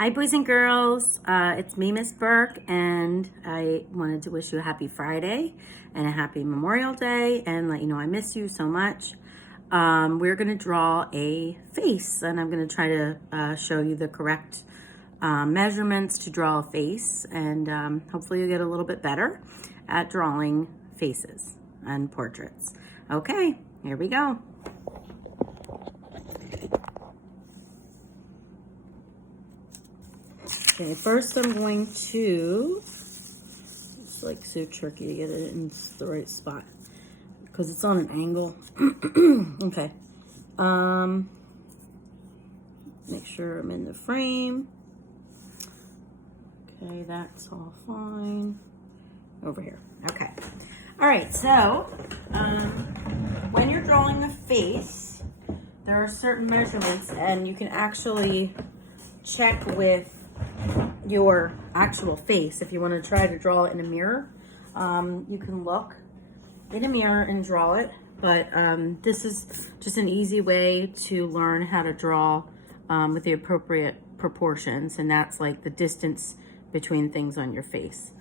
Hi, boys and girls. It's me, Miss Burke, and I wanted to wish you a happy Friday and a happy Memorial Day and let you know I miss you so much. We're going to draw a face, and I'm going to try to show you the correct measurements to draw a face, and hopefully you'll get a little bit better at drawing faces and portraits. Okay, here we go. Okay, first I'm going to, it's like so tricky to get it in the right spot because it's on an angle. Okay. Make sure I'm in the frame. Okay, that's all fine. Over here. Okay. All right, so when you're drawing a face, there are certain measurements, and you can actually check with your actual face. If you want to try to draw it in a mirror, you can look in a mirror and draw it, but this is just an easy way to learn how to draw with the appropriate proportions, and that's like the distance between things on your face.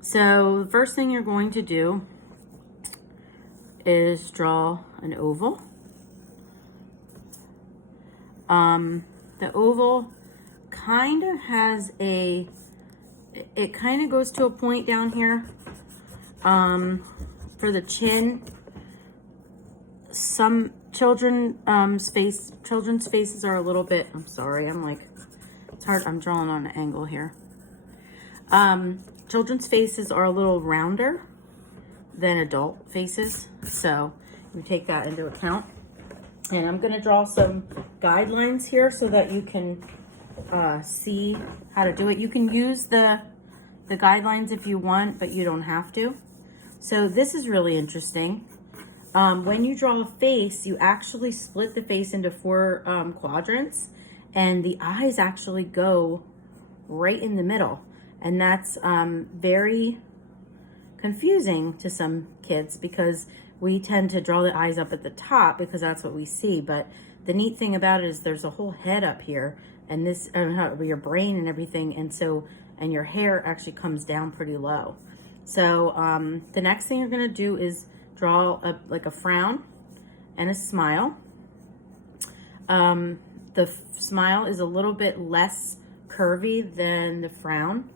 So the first thing you're going to do is draw an oval. The oval kind of has it kind of goes to a point down here for the chin. Some children's faces are a little bit, I'm sorry, it's hard, I'm drawing on an angle here. Children's faces are a little rounder than adult faces, so you take that into account. And I'm going to draw some guidelines here so that you can see how to do it. You can use the guidelines if you want, but you don't have to. So this is really interesting. When you draw a face, you actually split the face into 4 quadrants, and the eyes actually go right in the middle. And that's very confusing to some kids because we tend to draw the eyes up at the top because that's what we see. But the neat thing about it is there's a whole head up here, and this your brain and everything, and your hair actually comes down pretty low. So the next thing you're going to do is draw like a frown and a smile. The smile is a little bit less curvy than the frown,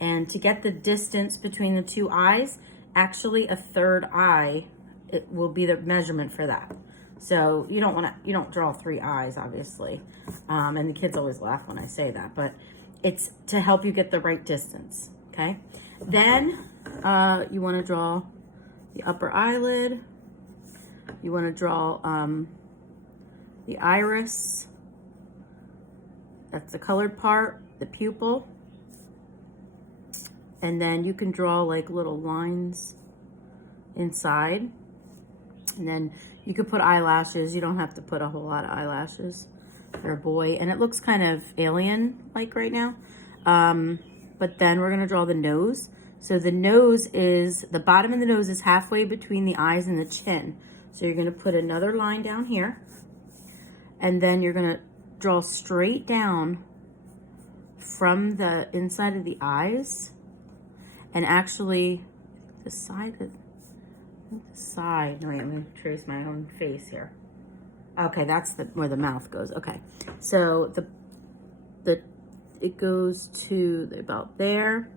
and to get the distance between the 2 eyes, actually a 3rd eye, it will be the measurement for that. So you don't draw 3 eyes, obviously. And the kids always laugh when I say that, but it's to help you get the right distance, okay? Then you want to draw the upper eyelid. You want to draw the iris. That's the colored part, the pupil. And then you can draw like little lines inside. And then you could put eyelashes. You don't have to put a whole lot of eyelashes for a boy. And it looks kind of alien-like right now. But then we're gonna draw the nose. So the bottom of the nose is halfway between the eyes and the chin. So you're gonna put another line down here. And then you're gonna draw straight down from the inside of the eyes. And actually, the side, no, wait, I'm gonna trace my own face here. Okay, that's where the mouth goes. Okay, so it goes to about there.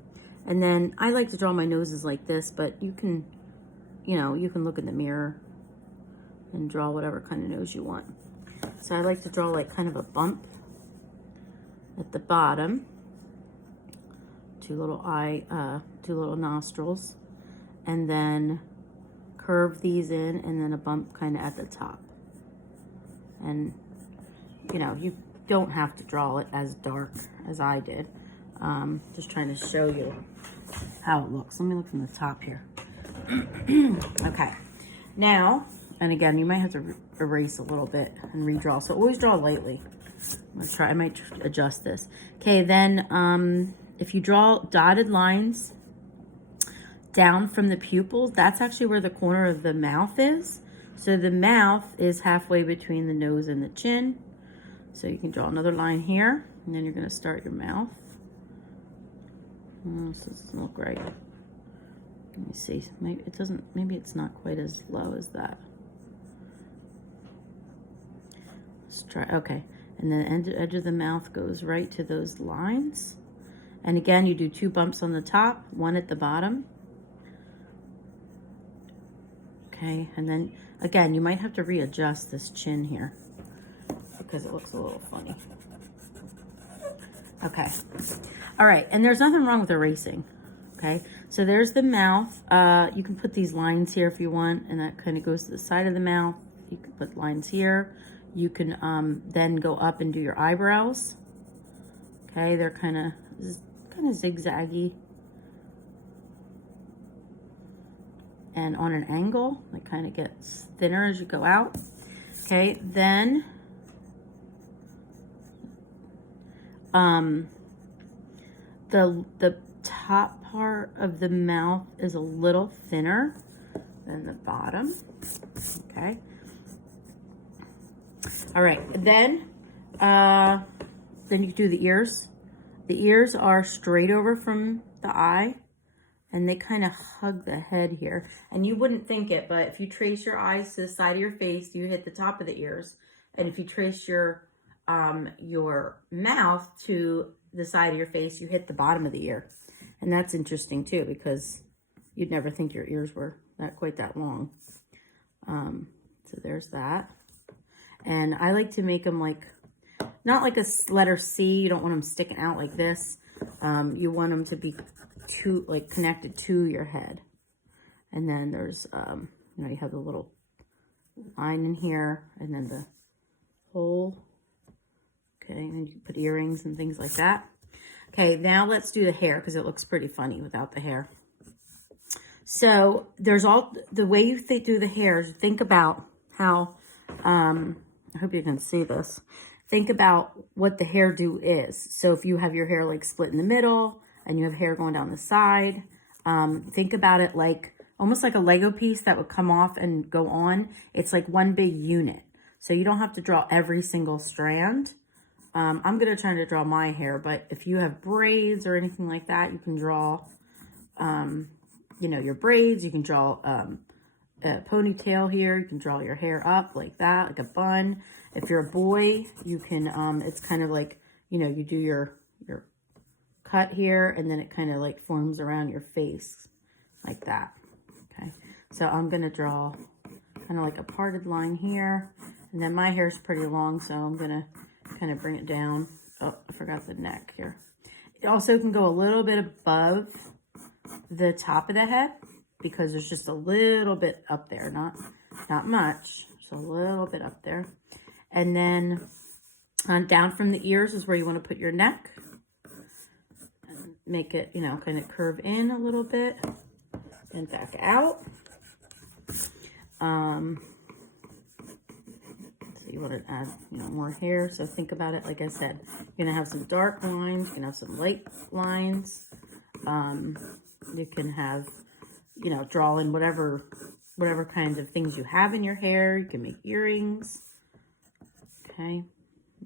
And then I like to draw my noses like this, but you can look in the mirror and draw whatever kind of nose you want. So I like to draw like kind of a bump at the bottom. 2 little nostrils, and then curve these in, and then a bump kind of at the top. And you don't have to draw it as dark as I did. Just trying to show you how it looks. Let me look from the top here. Okay, now, and again, you might have to erase a little bit and redraw. So always draw lightly. I might adjust this. Okay, then if you draw dotted lines down from the pupils, that's actually where the corner of the mouth is. So the mouth is halfway between the nose and the chin. So you can draw another line here, and then you're going to start your mouth. Oh, this doesn't look right. Let me see. Maybe it doesn't. Maybe it's not quite as low as that. Let's try. Okay, and then the edge of the mouth goes right to those lines. And again, you do 2 bumps on the top, 1 at the bottom. Okay, and then again, you might have to readjust this chin here because it looks a little funny. Okay, all right, and there's nothing wrong with erasing. Okay, so there's the mouth. You can put these lines here if you want, and that kind of goes to the side of the mouth. You can put lines here. You can then go up and do your eyebrows. Okay, they're kind of zigzaggy and on an angle. It kind of gets thinner as you go out. Okay, then the top part of the mouth is a little thinner than the bottom. Okay. All right, then you do the ears. The ears are straight over from the eye, and they kind of hug the head here. And you wouldn't think it, but if you trace your eyes to the side of your face, you hit the top of the ears. And if you trace your mouth to the side of your face, you hit the bottom of the ear. And that's interesting too, because you'd never think your ears were quite that long. So there's that. And I like to make them like, not like a letter C. You don't want them sticking out like this. You want them to be connected to your head. And then there's, you have the little line in here, and then the hole. Okay, and you can put earrings and things like that. Okay, now let's do the hair, because it looks pretty funny without the hair. So there's the way you do the hair, think about how, I hope you can see this. Think about what the hairdo is. So if you have your hair like split in the middle and you have hair going down the side, think about it like almost like a Lego piece that would come off and go on. It's like one big unit. So you don't have to draw every single strand. I'm going to try to draw my hair, but if you have braids or anything like that, you can draw, your braids. You can draw a ponytail here. You can draw your hair up like that, like a bun. If you're a boy, you can, it's kind of like, you do your cut here, and then it kind of like forms around your face like that. Okay. So I'm going to draw kind of like a parted line here, and then my hair is pretty long, so I'm going to kind of bring it down. Oh, I forgot the neck here. It also can go a little bit above the top of the head, because there's just a little bit up there, not much, just a little bit up there. And then down from the ears is where you want to put your neck. And make it, kind of curve in a little bit and back out. So you want to add, more hair. So think about it, like I said, you're going to have some dark lines, you can have some light lines. You can have, draw in whatever kinds of things you have in your hair. You can make earrings. Okay.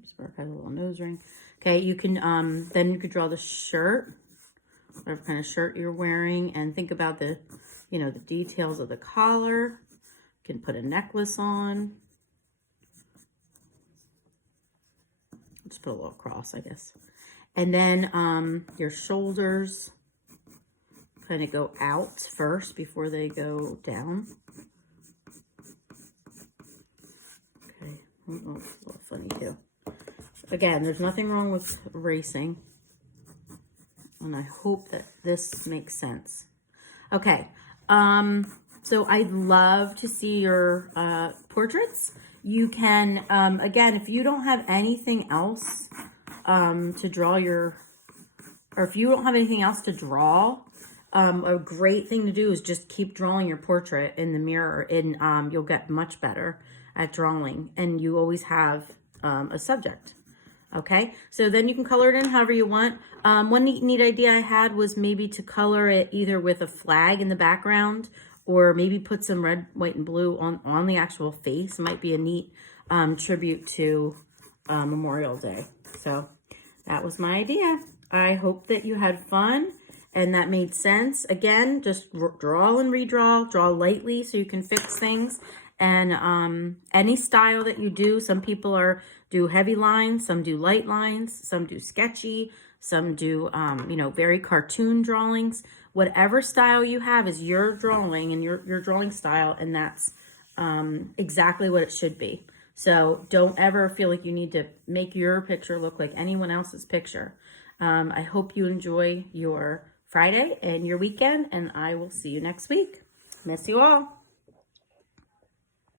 Spark has a little nose ring. Okay, you can, then you could draw the shirt, whatever kind of shirt you're wearing, and think about the, the details of the collar. You can put a necklace on. Just put a little cross, I guess. And then your shoulders kind of go out first before they go down. Okay, oh, it's a little funny too. Again, there's nothing wrong with erasing, and I hope that this makes sense. Okay, so I'd love to see your portraits. You can, again, if you don't have anything else to draw or if you don't have anything else to draw, a great thing to do is just keep drawing your portrait in the mirror, and you'll get much better at drawing, and you always have a subject. Okay, so then you can color it in however you want. One neat idea I had was maybe to color it either with a flag in the background, or maybe put some red, white, and blue on the actual face. It might be a neat tribute to Memorial Day. So that was my idea. I hope that you had fun and that made sense. Again, just draw and redraw, draw lightly so you can fix things. And any style that you do, some people do heavy lines, some do light lines, some do sketchy, some do, you know, very cartoon drawings. Whatever style you have is your drawing and your drawing style, and that's exactly what it should be. So don't ever feel like you need to make your picture look like anyone else's picture. I hope you enjoy your Friday and your weekend, and I will see you next week. Miss you all.